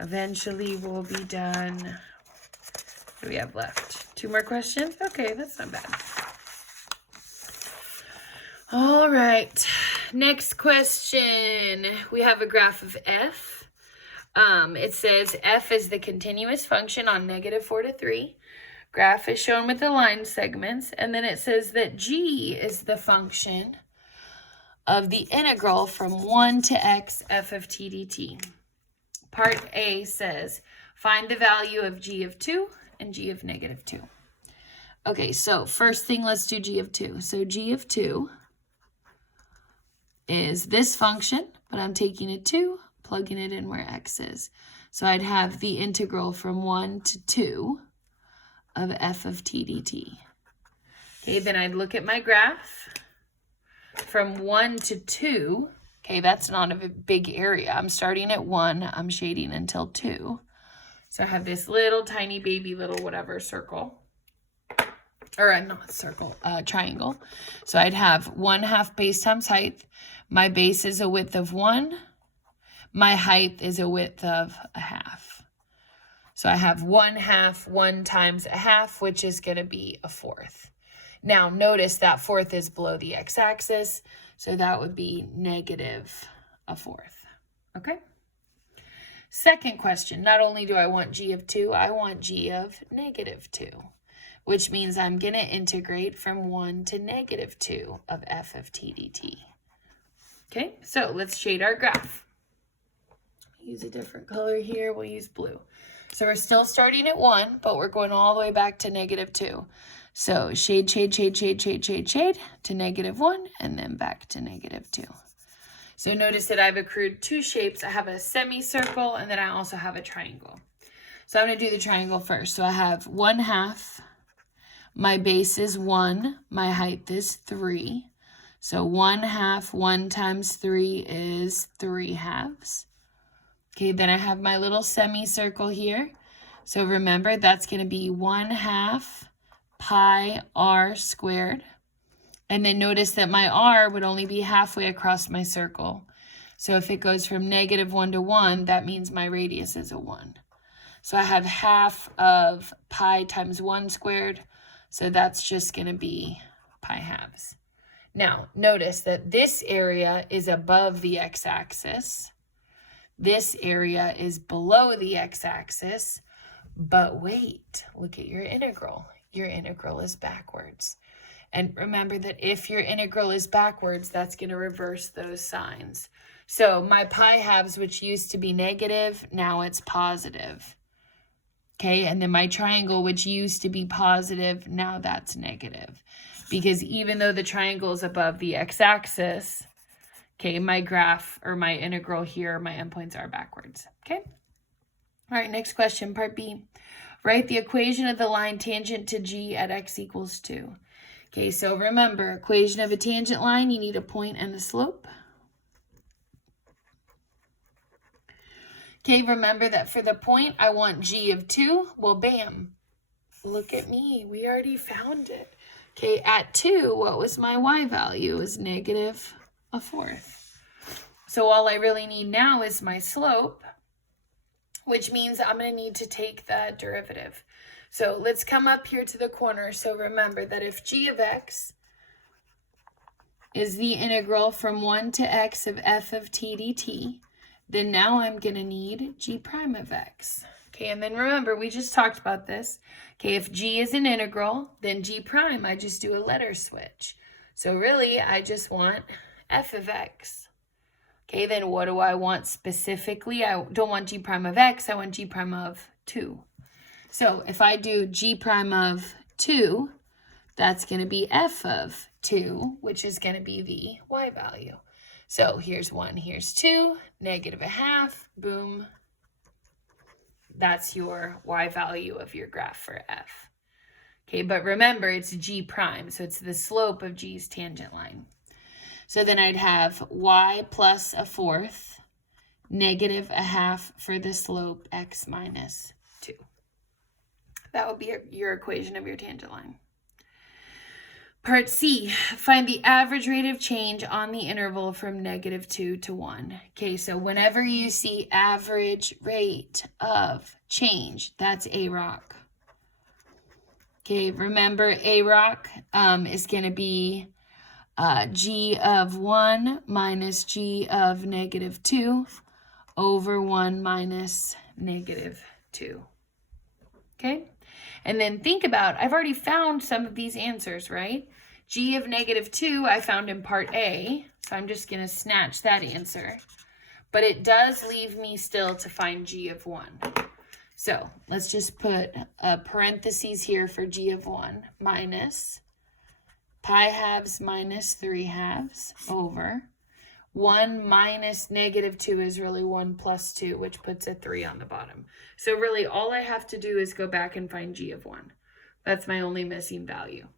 Eventually we'll be done. What do we have left? 2 more questions? Okay, that's not bad. All right, next question. We have a graph of f. It says f is the continuous function on -4 to 3. Graph is shown with the line segments, and then it says that g is the function of the integral from 1 to x f of t dt. part A says, find the value of g of 2 and g of negative 2. Okay, so first thing, let's do g of 2. So g of 2 is this function, but I'm taking a 2, plugging it in where x is. So I'd have the integral from 1 to 2 of f of t dt. Okay, then I'd look at my graph. From 1 to 2, okay, that's not a big area. I'm starting at 1, I'm shading until 2. So I have this little tiny baby little whatever circle. Or not circle, triangle. So I'd have 1/2 base times height. My base is a width of 1. My height is a width of 1/2. So I have 1/2, 1 times 1/2, which is going to be 1/4. Now notice that 1/4 is below the x-axis, so that would be negative 1/4. Okay? Second question, not only do I want g of 2, I want g of negative 2, which means I'm going to integrate from 1 to negative 2 of f of t dt. Okay, so let's shade our graph. Use a different color here, we'll use blue. So we're still starting at 1, but we're going all the way back to negative 2. So shade, shade, shade, shade, shade, shade, shade to negative 1, and then back to negative 2. So notice that I've accrued 2 shapes. I have a semicircle, and then I also have a triangle. So I'm going to do the triangle first. So I have 1/2. My base is 1. My height is 3. So 1/2, 1 times 3 is 3/2. Okay, then I have my little semicircle here. So remember, that's going to be 1/2 pi r squared. And then notice that my r would only be halfway across my circle. So if it goes from negative 1 to 1, that means my radius is a 1. So I have half of pi times 1 squared. So that's just going to be pi halves. Now, notice that this area is above the x-axis. This area is below the x-axis. But wait, look at your integral. Your integral is backwards. And remember that if your integral is backwards, that's going to reverse those signs. So my pi halves, which used to be negative, now it's positive. Okay, and then my triangle, which used to be positive, now that's negative. Because even though the triangle is above the x-axis, okay, my graph or my integral here, my endpoints are backwards. Okay? All right, next question, part B. Write the equation of the line tangent to G at x equals 2. Okay, so remember, equation of a tangent line, you need a point and a slope. Okay, remember that for the point, I want G of 2. Well, bam. Look at me. We already found it. Okay, at 2, what was my y value? It was negative 1/4. So all I really need now is my slope, which means I'm going to need to take the derivative. So let's come up here to the corner. So remember that if g of x is the integral from 1 to x of f of t dt, then now I'm going to need g prime of x. Okay, and then remember, we just talked about this. Okay, if g is an integral, then g prime, I just do a letter switch. So really, I just want f of x. Okay, then what do I want specifically? I don't want g prime of x, I want g prime of 2. So if I do g prime of 2, that's going to be f of 2, which is going to be the y value. So here's 1, here's 2, negative 1/2, boom. That's your y value of your graph for f. Okay, but remember, it's g prime, so it's the slope of g's tangent line. So then I'd have y plus 1/4, negative 1/2 for the slope, x minus 2. That would be your equation of your tangent line. Part C, find the average rate of change on the interval from -2 to 1. Okay, so whenever you see average rate of change, that's AROC. Okay, remember AROC is going to be g of 1 minus g of -2 over 1 minus -2. Okay? And then think about, I've already found some of these answers, right? G of -2 I found in part A, so I'm just going to snatch that answer. but it does leave me still to find g of 1. So let's just put a parentheses here for g of 1 minus pi halves minus 3 halves over 1 minus negative 2 is really 1 plus 2, which puts a 3 on the bottom. So really all I have to do is go back and find g of 1. That's my only missing value.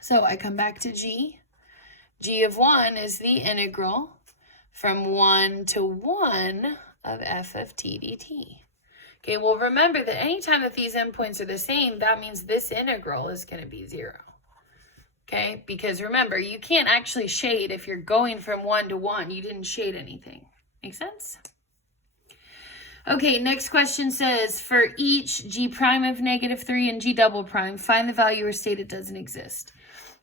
So I come back to g. G of 1 is the integral from 1 to 1 of f of t dt. Okay, well remember that anytime that these endpoints are the same, that means this integral is going to be 0. Okay, because remember, you can't actually shade if you're going from 1 to 1. You didn't shade anything. Make sense? Okay, next question says, for each g prime of negative 3 and g double prime, find the value or state it doesn't exist.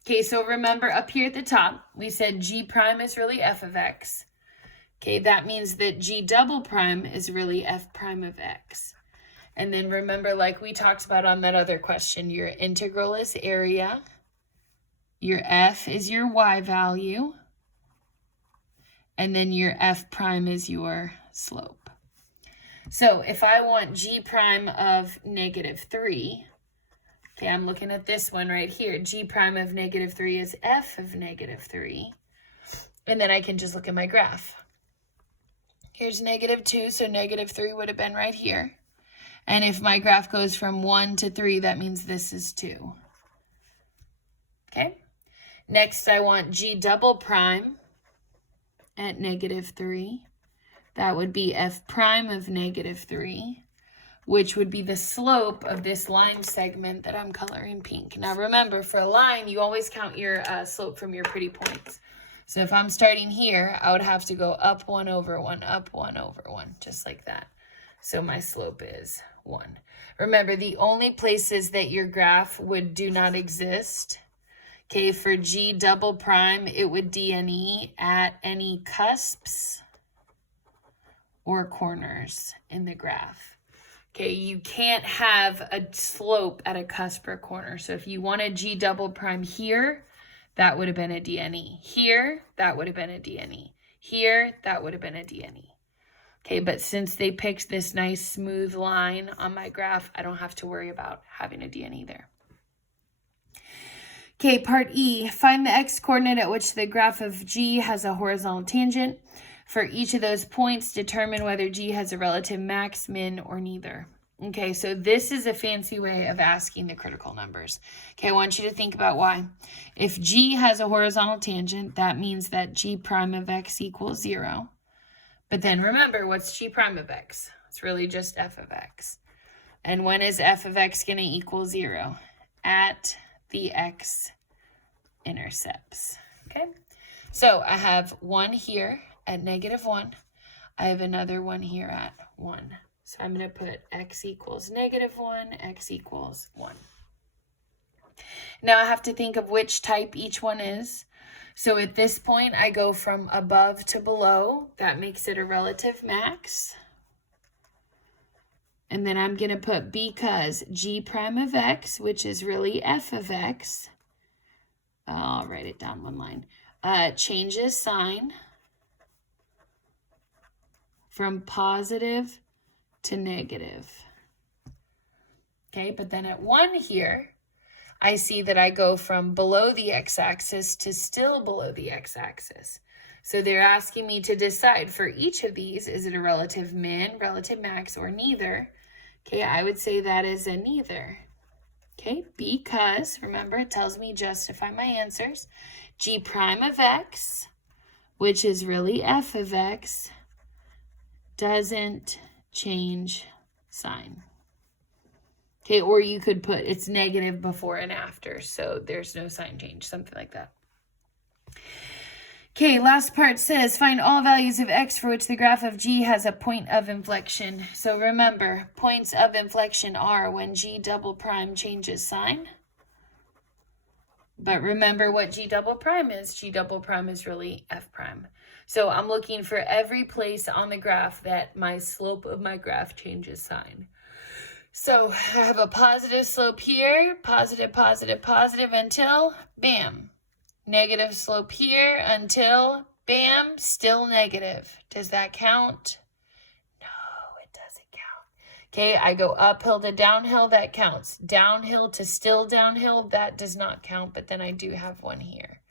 Okay, so remember up here at the top, we said g prime is really f of x. Okay, that means that g double prime is really f prime of x. And then remember, like we talked about on that other question, your integral is area, your f is your y value, and then your f prime is your slope. So if I want g prime of negative 3, okay, I'm looking at this one right here. G prime of negative 3 is f of negative 3. And then I can just look at my graph. Here's negative 2, so negative 3 would have been right here. And if my graph goes from 1 to 3, that means this is 2. Okay? Next, I want g double prime at negative 3. That would be f prime of negative 3, which would be the slope of this line segment that I'm coloring pink. Now remember, for a line, you always count your slope from your pretty points. So if I'm starting here, I would have to go up 1 over 1, up 1 over 1, just like that. So my slope is 1. Remember, the only places that your graph would do not exist, okay, for g double prime, it would DNE at any cusps or corners in the graph. Okay, you can't have a slope at a cusp or corner. So if you wanted g double prime here, that would have been a DNE. Here, that would have been a DNE. Here, that would have been a DNE. Okay, but since they picked this nice smooth line on my graph, I don't have to worry about having a DNE there. Okay, part E, find the x-coordinate at which the graph of G has a horizontal tangent. For each of those points, determine whether G has a relative max, min, or neither. Okay, so this is a fancy way of asking the critical numbers. Okay, I want you to think about why. If G has a horizontal tangent, that means that G prime of x equals 0. But then remember, what's G prime of x? It's really just f of x. And when is f of x going to equal 0? At the x intercepts. Okay, so I have one here at negative 1. I have another one here at 1. So I'm going to put x equals negative 1, x equals 1. Now I have to think of which type each one is. So at this point, I go from above to below. That makes it a relative max. And then I'm going to put because g prime of x, which is really f of x, I'll write it down one line, changes sign from positive to negative. Okay, but then at 1 here, I see that I go from below the x-axis to still below the x-axis. So they're asking me to decide for each of these, is it a relative min, relative max, or neither? Okay, I would say that is a neither. Okay, because, remember, it tells me justify my answers. G prime of x, which is really f of x, doesn't change sign. Okay, or you could put it's negative before and after, so there's no sign change, something like that. Okay, last part says, find all values of x for which the graph of G has a point of inflection. So remember, points of inflection are when G double prime changes sign. But remember what G double prime is. G double prime is really f prime. So I'm looking for every place on the graph that my slope of my graph changes sign. So I have a positive slope here, positive, positive, positive until, bam. Negative slope here until, Bam, still negative. Does that count? No, it doesn't count. Okay, I go uphill to downhill, that counts. Downhill to still downhill, that does not count, but then I do have one here.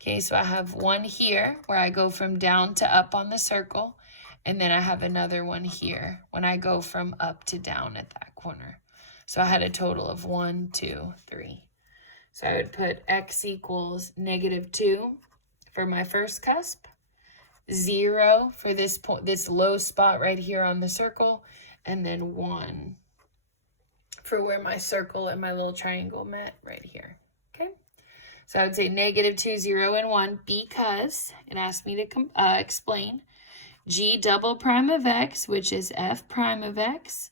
Okay, so I have one here where I go from down to up on the circle, and then I have another one here when I go from up to down at that corner. So I had a total of 1, 2, 3. So I would put x equals -2 for my first cusp, 0 for this point, this low spot right here on the circle, and then 1 for where my circle and my little triangle met right here. Okay, so I would say -2, 0, and 1 because it asked me to explain g double prime of x, which is f prime of x.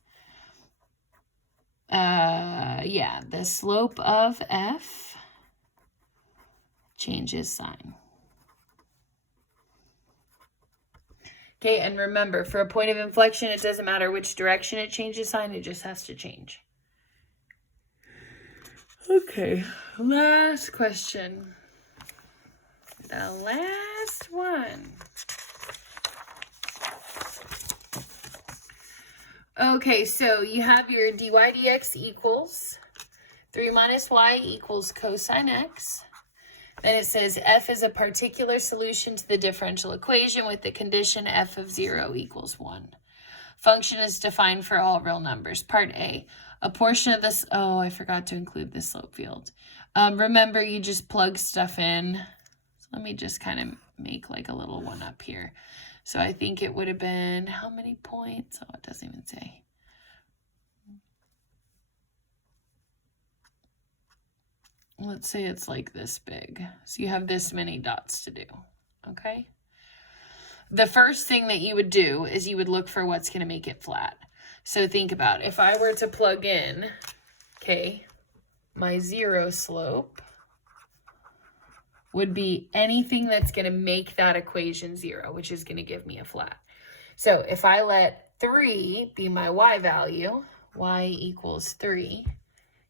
Yeah, the slope of f changes sign. Okay, and remember, for a point of inflection, it doesn't matter which direction it changes sign, it just has to change. Okay, last question. The last one. Okay, so you have your dy dx equals 3 minus y equals cosine x. Then it says f is a particular solution to the differential equation with the condition f of 0 equals 1. Function is defined for all real numbers. Part A, a portion of this, oh, I forgot to include the slope field. Remember, you just plug stuff in. So let me just kind of make like a little one up here. So I think it would have been, how many points? Oh, it doesn't even say. Let's say it's like this big. So you have this many dots to do, okay? The first thing that you would do is you would look for what's going to make it flat. So think about, if I were to plug in, okay, my 0 slope would be anything that's going to make that equation 0, which is going to give me a flat. So if I let 3 be my y value, y equals 3,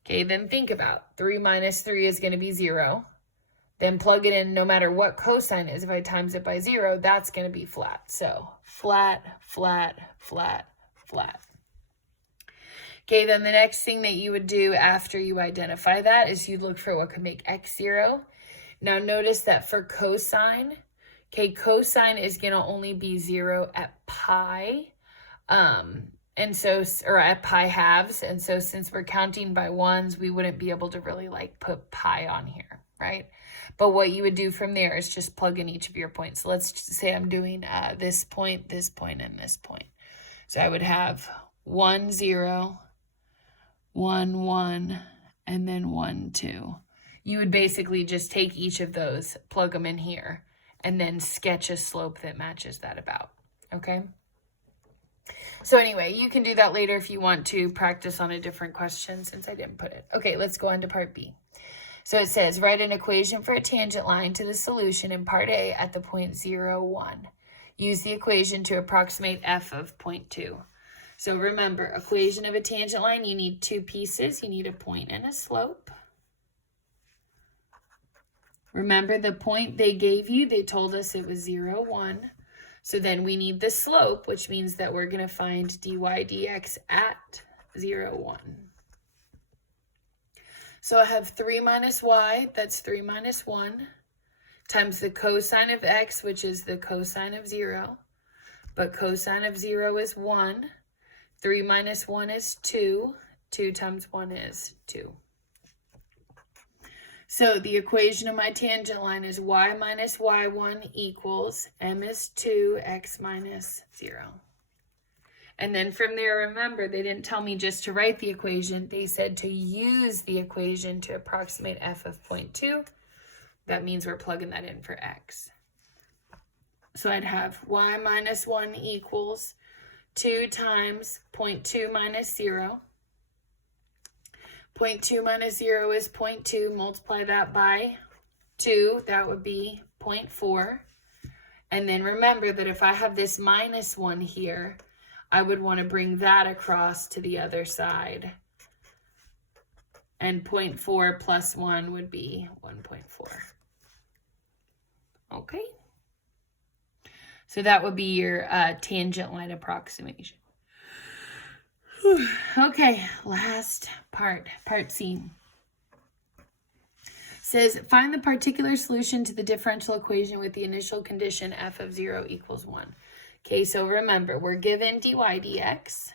okay, then think about 3 minus 3 is going to be 0. Then plug it in no matter what cosine is. If I times it by 0, that's going to be flat. So flat, flat, flat, flat. Okay, then the next thing that you would do after you identify that is you look for what could make x 0. Now notice that for cosine, okay, cosine is going to only be 0 at pi. And so, or at pi halves. And so since we're counting by ones, we wouldn't be able to really like put pi on here, right? But what you would do from there is just plug in each of your points. So let's say I'm doing this point, and this point. So I would have 1, 0, 1, 1, and then 1, 2. You would basically just take each of those, plug them in here, and then sketch a slope that matches that about, okay? So anyway, you can do that later if you want to practice on a different question since I didn't put it. Okay, let's go on to part B. So it says, write an equation for a tangent line to the solution in part A at the point 0, 1. Use the equation to approximate f of point 2. So remember, equation of a tangent line, you need two pieces. You need a point and a slope. Remember the point they gave you, they told us it was 0, 1. So then we need the slope, which means that we're going to find dy dx at 0, 1. So I have 3 minus y, that's 3 minus 1, times the cosine of x, which is the cosine of 0. But cosine of 0 is 1. 3 minus 1 is 2. 2 times 1 is 2. So the equation of my tangent line is y minus y1 equals m is 2, x minus 0. And then from there, remember, they didn't tell me just to write the equation. They said to use the equation to approximate f of 0.2. That means we're plugging that in for x. So I'd have y minus 1 equals 2 times 0.2 minus 0. 0.2 minus 0 is 0.2. Multiply that by 2. That would be 0.4. And then remember that if I have this minus 1 here, I would want to bring that across to the other side. And 0.4 plus 1 would be 1.4. Okay. So that would be your tangent line approximation. Okay, last part C. Says, find the particular solution to the differential equation with the initial condition f of 0 equals 1. Okay, so remember, we're given dy dx.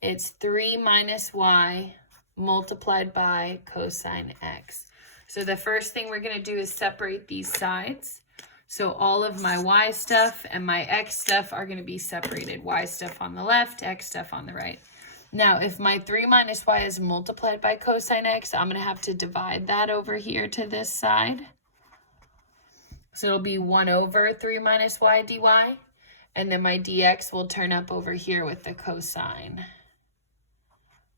It's 3 minus y multiplied by cosine x. So the first thing we're going to do is separate these sides. So all of my y stuff and my x stuff are going to be separated. Y stuff on the left, x stuff on the right. Now, if my 3 minus y is multiplied by cosine x, I'm going to have to divide that over here to this side. So it'll be 1 over 3 minus y dy. And then my dx will turn up over here with the cosine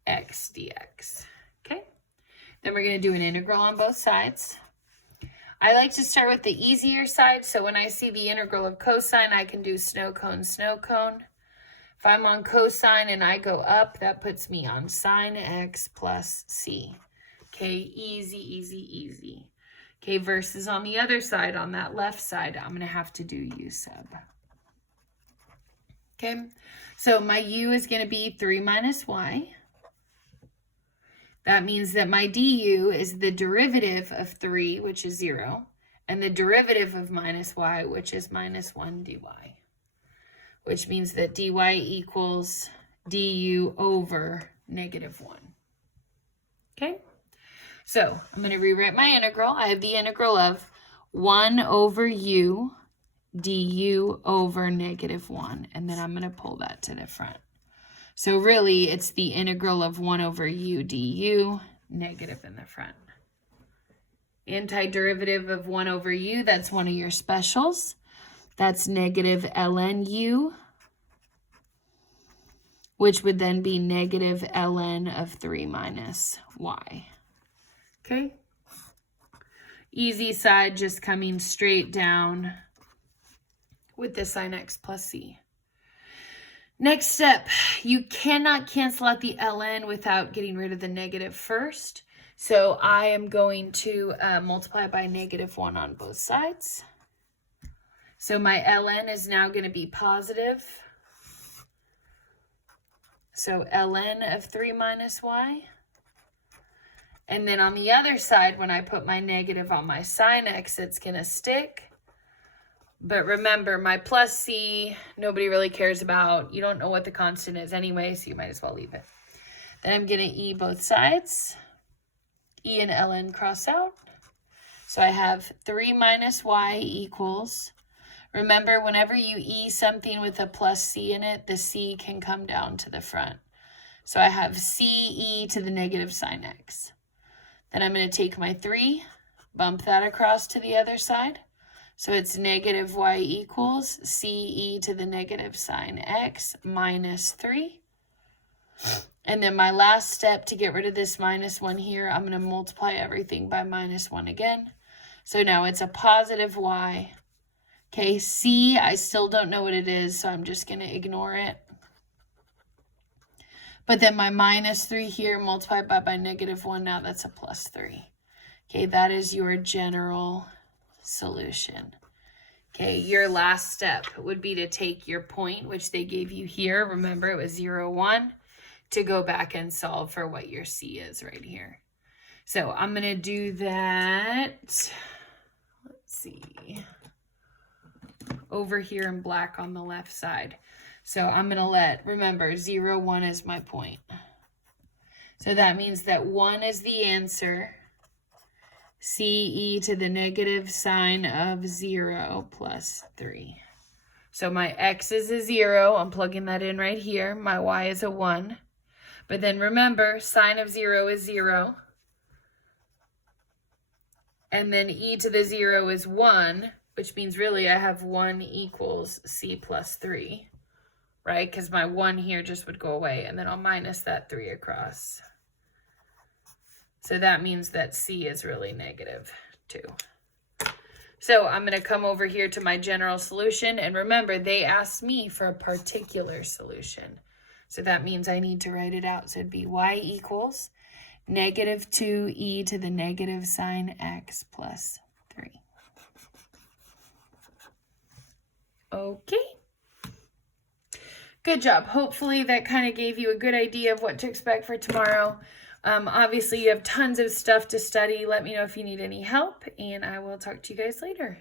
x dx. Okay? Then we're going to do an integral on both sides. I like to start with the easier side. So when I see the integral of cosine, I can do snow cone, snow cone. If I'm on cosine and I go up, that puts me on sine x plus c. Okay, easy, easy, easy. Okay, versus on the other side, on that left side, I'm going to have to do u sub. Okay, so my u is going to be 3 minus y. That means that my du is the derivative of 3, which is 0, and the derivative of minus y, which is minus 1 dy. Which means that dy equals du over negative 1. Okay? So I'm going to rewrite my integral. I have the integral of 1 over u du over negative 1. And then I'm going to pull that to the front. So really, it's the integral of 1 over u du, negative in the front. Antiderivative of 1 over u, that's one of your specials. That's negative ln u, which would then be negative ln of 3 minus y. Okay? Easy side, just coming straight down with the sine x plus c. Next step, you cannot cancel out the ln without getting rid of the negative first. So I am going to multiply by negative 1 on both sides. So my ln is now going to be positive. So ln of 3 minus y. And then on the other side, when I put my negative on my sine x, it's going to stick. But remember, my plus c, nobody really cares about. You don't know what the constant is anyway, so you might as well leave it. Then I'm going to e both sides. E and ln cross out. So I have 3 minus y equals... Remember, whenever you e something with a plus c in it, the c can come down to the front. So I have c e to the negative sine x. Then I'm going to take my 3, bump that across to the other side. So it's negative y equals c e to the negative sine x minus 3. And then my last step to get rid of this minus 1 here, I'm going to multiply everything by minus 1 again. So now it's a positive y. Okay, c, I still don't know what it is, so I'm just going to ignore it. But then my minus 3 here multiplied by negative 1, now that's a plus 3. Okay, that is your general solution. Okay, your last step would be to take your point, which they gave you here. Remember, it was 0, 1, to go back and solve for what your c is right here. So I'm going to do that. Let's see. Over here in black on the left side. So I'm going to remember, 0, 1 is my point. So that means that 1 is the answer. C e to the negative sine of 0 plus 3. So my x is a 0. I'm plugging that in right here. My y is a 1. But then remember, sine of 0 is 0. And then e to the 0 is 1. Which means really I have 1 equals c plus 3, right? Because my 1 here just would go away, and then I'll minus that 3 across. So that means that c is really negative 2. So I'm going to come over here to my general solution, and remember, they asked me for a particular solution. So that means I need to write it out. So it'd be y equals negative 2e to the negative sine x plus 3. Good job. Hopefully that kind of gave you a good idea of what to expect for tomorrow. Obviously, you have tons of stuff to study. Let me know if you need any help, and I will talk to you guys later.